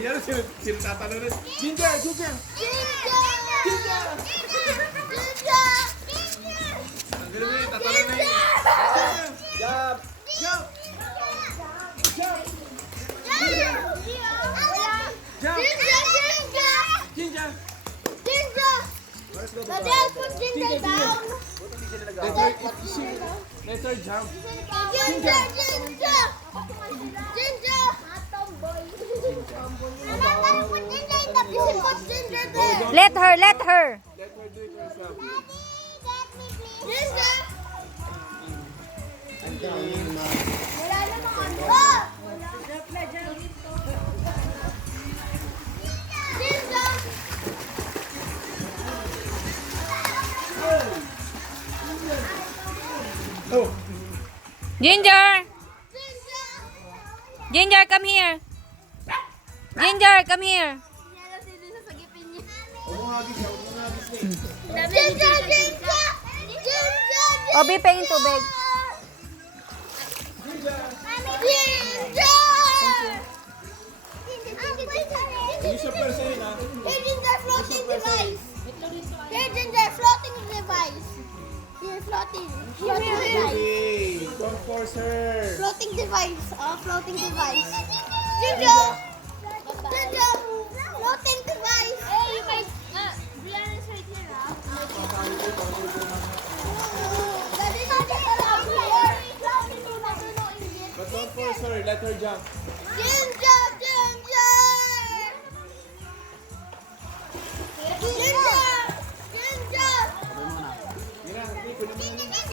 Yan, sino tatanungin? Ginger! Ginger! Ginger! Ang galing mo yun, tatanungin. Jump! Jump! Jump! Jump! Ginger! Let's go, Daddy, I'll put Ginger down. Let her jump. Ginger. Mama, I'll put Ginger in the pool. Put Ginger there. Let her. Let her do it herself. Ginger. Ang galing na. Wala namang ano. Oh! Ginger. Oh! Ginger. Ginger, come here. Ginger, come here. Umuhagis siya, umuhagis niya. Ginger. O, be paying tubig. Use your person yun, ha? Here, Ginger, floating device. Here, Ginger, floating device. Here, floating device. Hey, don't force her. Floating device. Floating device. Ginger. Floating device. Hey, you guys. Brianna's right here, But don't force her, let her jump. Ginger.